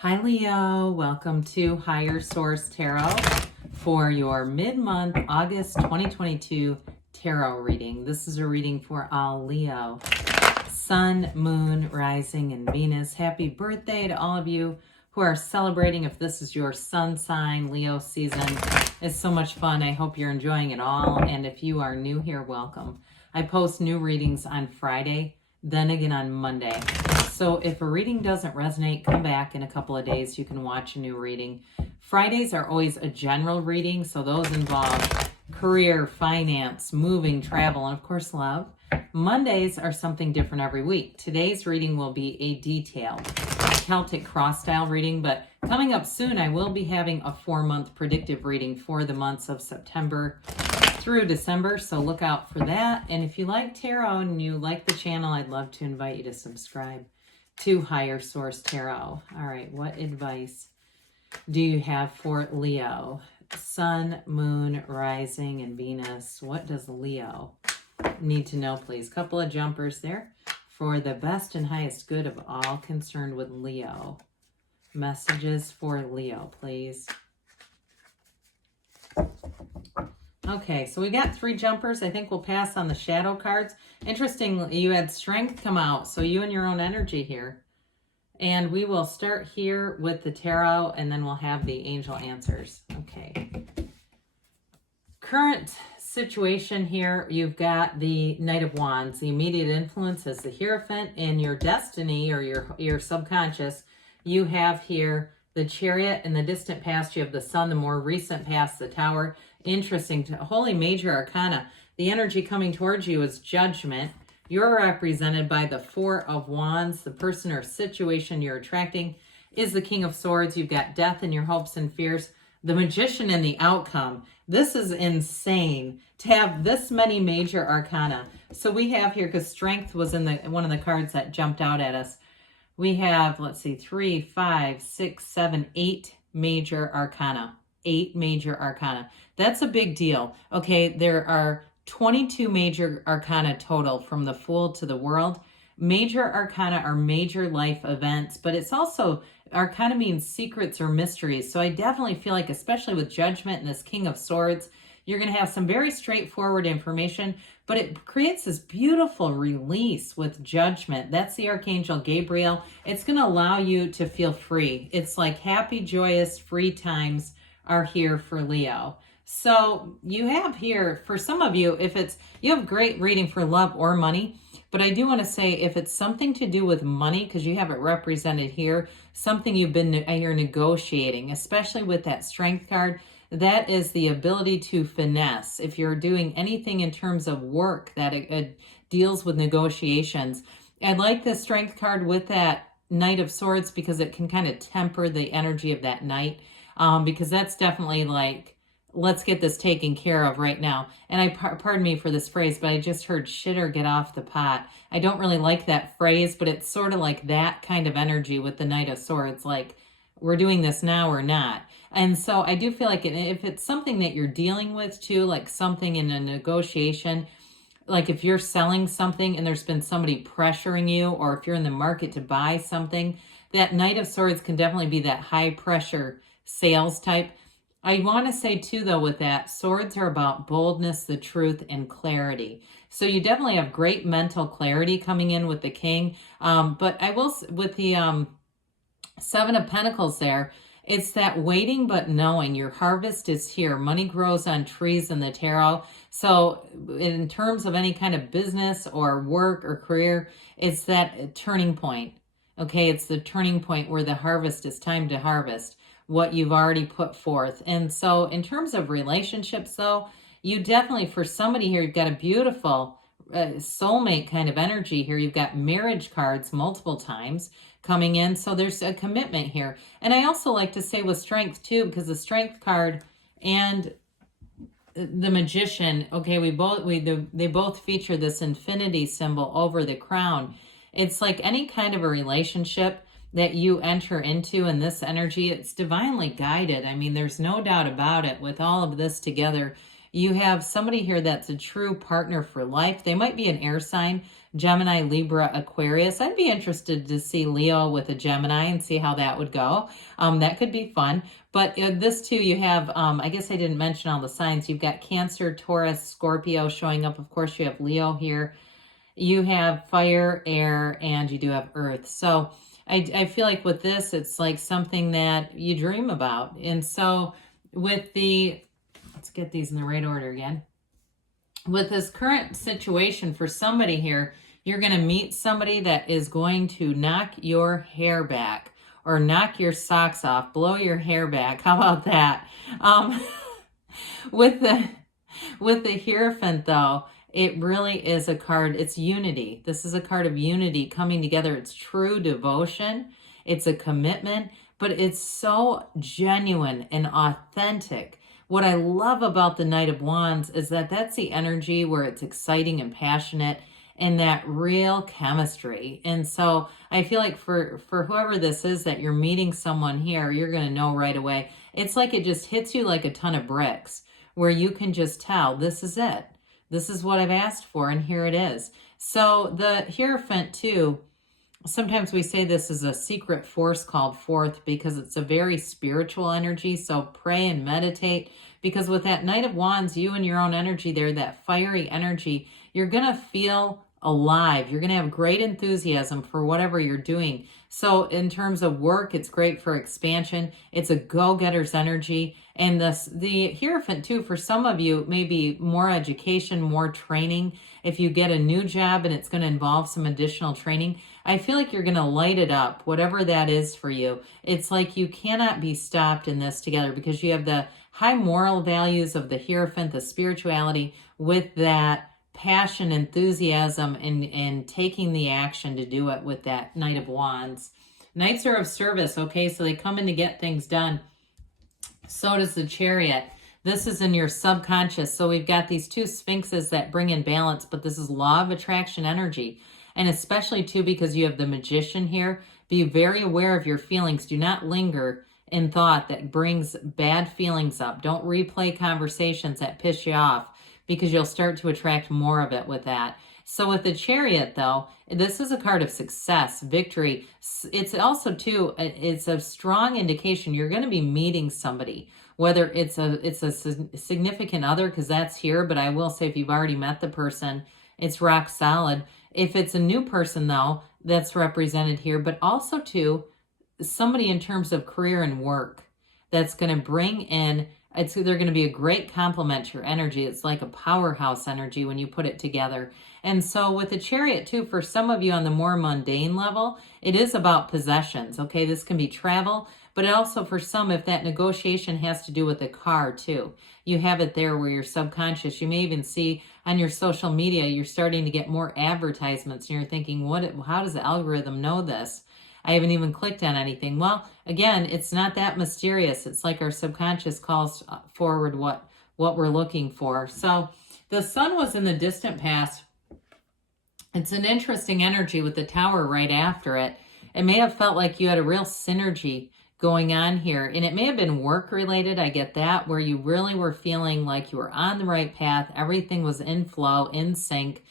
Hi Leo, welcome to Higher Source Tarot for your mid-month August 2022 tarot reading. This is a reading for all Leo, Sun, Moon, Rising, and Venus. Happy birthday to all of you who are celebrating. If this is your sun sign, Leo season, it's so much fun. I hope you're enjoying it all. And if you are new here, welcome. I post new readings on Friday, then again on Monday. So if a reading doesn't resonate, come back in a couple of days. You can watch a new reading. Fridays are always a general reading, so those involve career, finance, moving, travel, and of course love. Mondays are something different every week. Today's reading will be a detailed Celtic cross style reading, but coming up soon I will be having a 4-month predictive reading for the months of September through December, so look out for that. And if you like tarot and you like the channel, I'd love to invite you to subscribe to Higher Source Tarot. All right, what advice do you have for Leo? Sun, Moon, Rising, and Venus. What does Leo need to know, please? Couple of jumpers there for the best and highest good of all concerned with Leo. Messages for Leo, please. Okay, so we got 3 jumpers. I think we'll pass on the shadow cards. Interestingly, you had strength come out, so you and your own energy here. And we will start here with the tarot, and then we'll have the angel answers. Okay. Current situation here, you've got the Knight of Wands. The immediate influence is the Hierophant. In your destiny or your subconscious, you have here the Chariot. In the distant past, you have the Sun. The more recent past, the Tower. Interesting. Holy Major Arcana. The energy coming towards you is Judgment. You're represented by the 4 of Wands. The person or situation you're attracting is the King of Swords. You've got death in your hopes and fears. The Magician and the outcome. This is insane to have this many Major Arcana. So we have here, because strength was in one of the cards that jumped out at us. We have, let's see, 3, 5, 6, 7, 8 Major Arcana. 8 Major Arcana. That's a big deal. Okay, there are 22 Major Arcana total from the Fool to the World. Major Arcana are major life events, but it's also, Arcana means secrets or mysteries. So I definitely feel like, especially with Judgment and this King of Swords, you're going to have some very straightforward information, but it creates this beautiful release with Judgment. That's the Archangel Gabriel. It's going to allow you to feel free. It's like happy, joyous, free times are here for Leo. So you have here, for some of you, you have great reading for love or money, but I do want to say if it's something to do with money, because you have it represented here, something you're negotiating, especially with that Strength card, that is the ability to finesse. If you're doing anything in terms of work that it deals with negotiations, I like the Strength card with that Knight of Swords because it can kind of temper the energy of that Knight. Because that's definitely like, let's get this taken care of right now. And pardon me for this phrase, but I just heard shit or get off the pot. I don't really like that phrase, but it's sort of like that kind of energy with the Knight of Swords, like we're doing this now or not. And so I do feel like if it's something that you're dealing with too, like something in a negotiation, like if you're selling something and there's been somebody pressuring you, or if you're in the market to buy something, that Knight of Swords can definitely be that high pressure sales type. I want to say too, though, with that, swords are about boldness, the truth, and clarity. So you definitely have great mental clarity coming in with the King. But I will, with the 7 of Pentacles there, it's that waiting but knowing. Your harvest is here. Money grows on trees in the tarot. So in terms of any kind of business or work or career, it's that turning point. Okay, it's the turning point where the harvest is time to harvest what you've already put forth. And so in terms of relationships, though, you definitely, for somebody here, you've got a beautiful soulmate kind of energy here. You've got marriage cards multiple times coming in. So there's a commitment here. And I also like to say with Strength too, because the Strength card and the Magician, okay, they both feature this infinity symbol over the crown. It's like any kind of a relationship that you enter into in this energy, it's divinely guided. I mean, there's no doubt about it. With all of this together, you have somebody here that's a true partner for life. They might be an air sign, Gemini, Libra, Aquarius. I'd be interested to see Leo with a Gemini and see how that would go. That could be fun. But this too, you have, I guess I didn't mention all the signs. You've got Cancer, Taurus, Scorpio showing up. Of course, you have Leo here. You have fire, air, and you do have earth. So I feel like with this, it's like something that you dream about. And so with the, let's get these in the right order again. With this current situation for somebody here, you're going to meet somebody that is going to knock your hair back or knock your socks off, blow your hair back. How about that? With the Hierophant, though, it really is a card. It's unity. This is a card of unity coming together. It's true devotion. It's a commitment, but it's so genuine and authentic. What I love about the Knight of Wands is that that's the energy where it's exciting and passionate and that real chemistry. And so I feel like for whoever this is that you're meeting someone here, you're going to know right away. It's like it just hits you like a ton of bricks where you can just tell this is it. This is what I've asked for, and here it is. So the Hierophant too, sometimes we say this is a secret force called forth because it's a very spiritual energy. So pray and meditate, because with that Knight of Wands, you and your own energy there, that fiery energy, you're going to feel alive. You're going to have great enthusiasm for whatever you're doing. So in terms of work, it's great for expansion. It's a go-getter's energy. And the Hierophant too, for some of you, maybe more education, more training. If you get a new job and it's going to involve some additional training, I feel like you're going to light it up, whatever that is for you. It's like you cannot be stopped in this together because you have the high moral values of the Hierophant, the spirituality, with that passion, enthusiasm, and taking the action to do it with that Knight of Wands. Knights are of service, okay? So they come in to get things done. So does the Chariot. This is in your subconscious. So we've got these two sphinxes that bring in balance, but this is law of attraction energy. And especially too, because you have the Magician here, be very aware of your feelings. Do not linger in thought that brings bad feelings up. Don't replay conversations that piss you off, because you'll start to attract more of it with that. So with the Chariot, though, this is a card of success, victory. It's also, too, it's a strong indication you're going to be meeting somebody, whether it's a significant other, because that's here, but I will say if you've already met the person, it's rock solid. If it's a new person, though, that's represented here, but also, too, somebody in terms of career and work that's going to bring in, they're going to be a great complement to your energy. It's like a powerhouse energy when you put it together. And so with the Chariot too, for some of you on the more mundane level, it is about possessions. Okay, this can be travel, but it also for some, if that negotiation has to do with a car too, you have it there where you're subconscious. You may even see on your social media, you're starting to get more advertisements and you're thinking, how does the algorithm know this? I haven't even clicked on anything. Well, again, it's not that mysterious. It's like our subconscious calls forward what we're looking for. So the Sun was in the distant past. It's an interesting energy with the Tower right after it. It may have felt like you had a real synergy going on here, and it may have been work related. I get that, where you really were feeling like you were on the right path. Everything was in flow, in sync,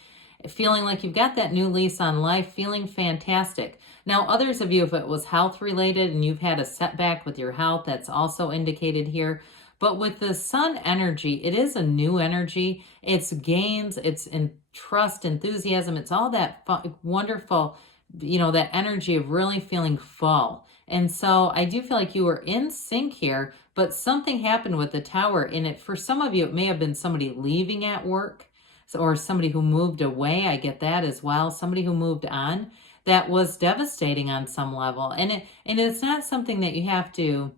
feeling like you've got that new lease on life, feeling fantastic. Now, others of you, if it was health related and you've had a setback with your health, that's also indicated here. But with the Sun energy, it is a new energy. It's gains, it's in trust, enthusiasm. It's all that wonderful, that energy of really feeling full. And so I do feel like you were in sync here, but something happened with the Tower in it. For some of you, it may have been somebody leaving at work or somebody who moved away. I get that as well. Somebody who moved on. That was devastating on some level. And it's not something that you have to,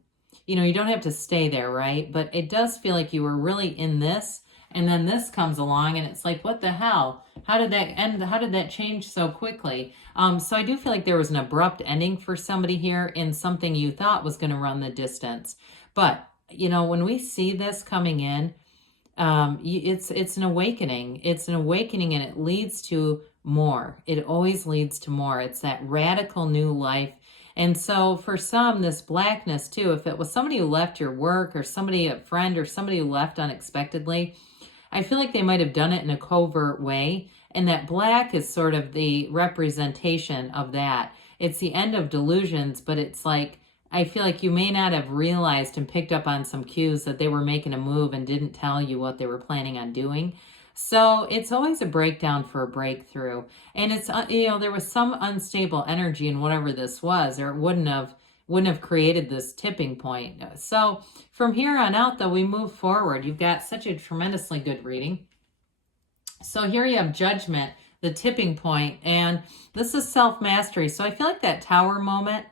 you don't have to stay there, right? But it does feel like you were really in this, and then this comes along, and it's like, what the hell? How did that end? How did that change so quickly? So I do feel like there was an abrupt ending for somebody here in something you thought was going to run the distance. But, when we see this coming in, it's an awakening. It's an awakening, and it leads to more. It always leads to more. It's that radical new life. And so for some, this blackness too, if it was somebody who left your work or a friend or somebody who left unexpectedly, I feel like they might have done it in a covert way. And that black is sort of the representation of that. It's the end of delusions, but it's like, I feel like you may not have realized and picked up on some cues that they were making a move and didn't tell you what they were planning on doing. So it's always a breakdown for a breakthrough. And it's, there was some unstable energy in whatever this was, or it wouldn't have created this tipping point. So from here on out, though, we move forward. You've got such a tremendously good reading. So here you have Judgment, the tipping point, and this is self-mastery. So I feel like that tower moment,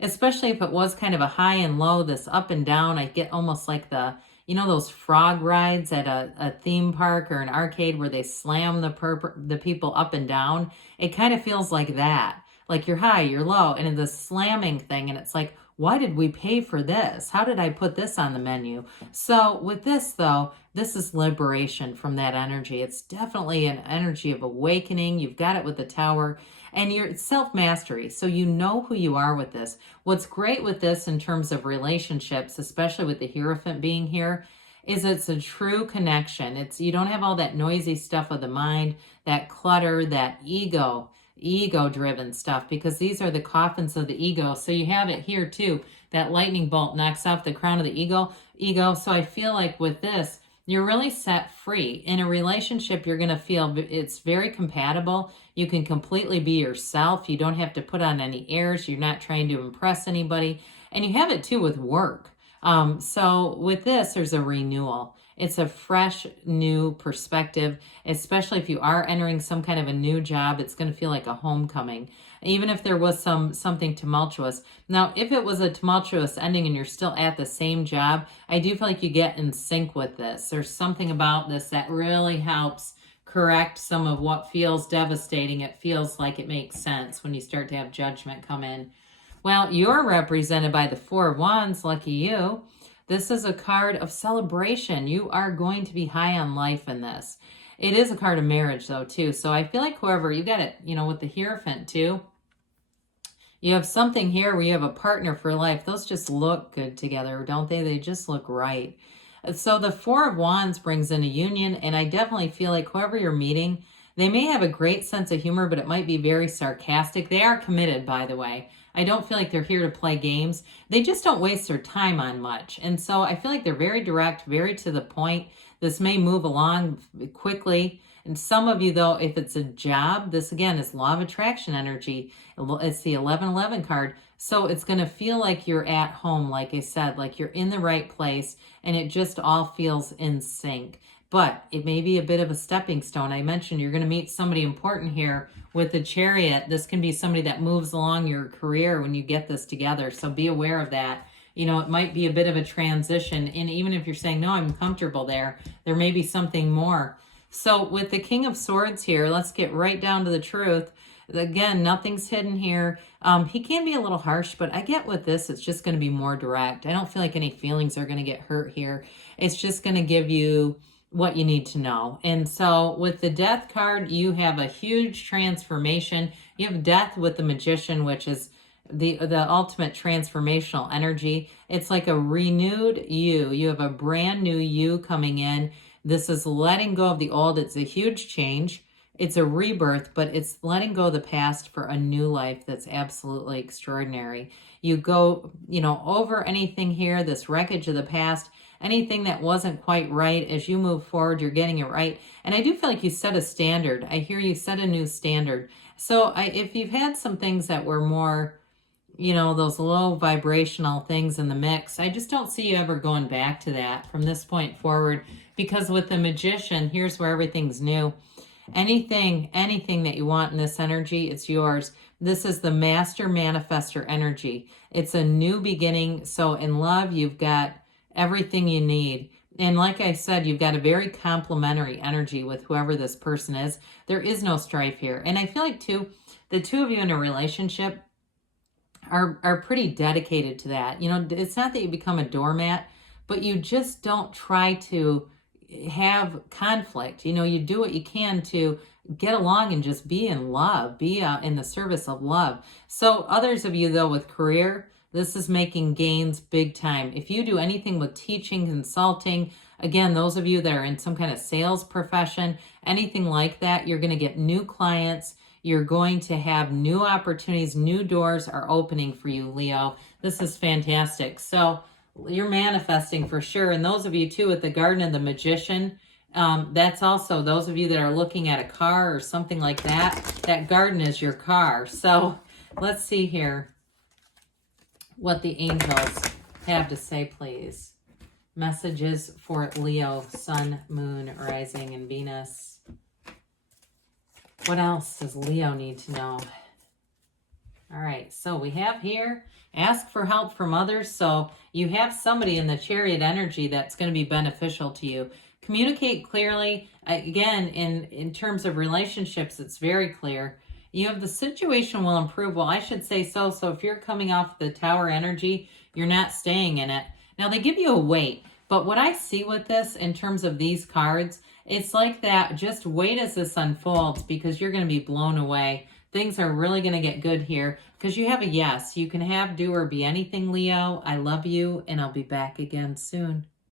especially if it was kind of a high and low, this up and down, I get almost like those frog rides at a theme park or an arcade where they slam the people up and down. It kind of feels like that. Like you're high, you're low, and the slamming thing, and it's like, why did we pay for this? How did I put this on the menu? So with this, though, this is liberation from that energy. It's definitely an energy of awakening. You've got it with the tower, and you're self-mastery. So you know who you are with this. What's great with this in terms of relationships, especially with the Hierophant being here, is it's a true connection. You don't have all that noisy stuff of the mind, that clutter, that ego-driven stuff, because these are the coffins of the ego. So you have it here too. That lightning bolt knocks off the crown of the ego. So I feel like with this, you're really set free. In a relationship, you're going to feel it's very compatible. You can completely be yourself. You don't have to put on any airs. You're not trying to impress anybody. And you have it too with work. So with this, there's a renewal. It's a fresh, new perspective, especially if you are entering some kind of a new job. It's going to feel like a homecoming, even if there was something tumultuous. Now, if it was a tumultuous ending and you're still at the same job, I do feel like you get in sync with this. There's something about this that really helps correct some of what feels devastating. It feels like it makes sense when you start to have Judgment come in. Well, you're represented by the Four of Wands, lucky you. This is a card of celebration. You are going to be high on life in this. It is a card of marriage, though, too. So I feel like whoever, you got it, with the Hierophant, too. You have something here where you have a partner for life. Those just look good together, don't they? They just look right. So the Four of Wands brings in a union, and I definitely feel like whoever you're meeting, they may have a great sense of humor, but it might be very sarcastic. They are committed, by the way. I don't feel like they're here to play games. They just don't waste their time on much. And so I feel like they're very direct, very to the point. This may move along quickly. And some of you, though, if it's a job, this again is law of attraction energy. It's the 1111 card. So it's going to feel like you're at home, like I said, like you're in the right place, and it just all feels in sync. But it may be a bit of a stepping stone. I mentioned you're going to meet somebody important here with the Chariot. This can be somebody that moves along your career when you get this together. So be aware of that. It might be a bit of a transition. And even if you're saying, no, I'm comfortable there may be something more. So with the King of Swords here, let's get right down to the truth. Again, nothing's hidden here. He can be a little harsh, but I get with this, it's just going to be more direct. I don't feel like any feelings are going to get hurt here. It's just going to give you what you need to know. And so with the Death card, you have a huge transformation. You have Death with the Magician, which is the ultimate transformational energy. It's like a renewed you. You have a brand new you coming in. This is letting go of the old. It's a huge change. It's a rebirth, but it's letting go of the past for a new life that's absolutely extraordinary. You go, over anything here, this wreckage of the past, anything that wasn't quite right. As you move forward, you're getting it right. And I do feel like you set a standard. I hear you set a new standard. So if you've had some things that were more, those low vibrational things in the mix, I just don't see you ever going back to that from this point forward. Because with the Magician, here's where everything's new. Anything that you want in this energy, it's yours. This is the Master Manifestor energy. It's a new beginning. So in love, you've got everything you need. And like I said, you've got a very complementary energy with whoever this person is. There is no strife here. And I feel like, too, the two of you in a relationship are pretty dedicated to that. It's not that you become a doormat, but you just don't try to have conflict. You do what you can to get along and just be in love, be in the service of love. So others of you, though, with career, this is making gains big time. If you do anything with teaching, consulting, Again, those of you that are in some kind of sales profession, anything like that, you're going to get new clients. You're going to have new opportunities. New doors are opening for you, Leo. This is fantastic. So you're manifesting for sure. And those of you too with the Garden of the Magician, that's also those of you that are looking at a car or something like that. That garden is your car. So let's see here what the angels have to say, please. Messages for Leo, Sun, Moon, Rising, and Venus. What else does Leo need to know? All right, so we have here, ask for help from others. So you have somebody in the Chariot energy that's going to be beneficial to you. Communicate clearly. Again, in terms of relationships, it's very clear. You have the situation will improve. Well, I should say so. So if you're coming off the Tower energy, you're not staying in it. Now, they give you a wait. But what I see with this in terms of these cards, it's like that. Just wait as this unfolds because you're going to be blown away. Things are really going to get good here because you have a yes. You can have, do, or be anything, Leo. I love you, and I'll be back again soon.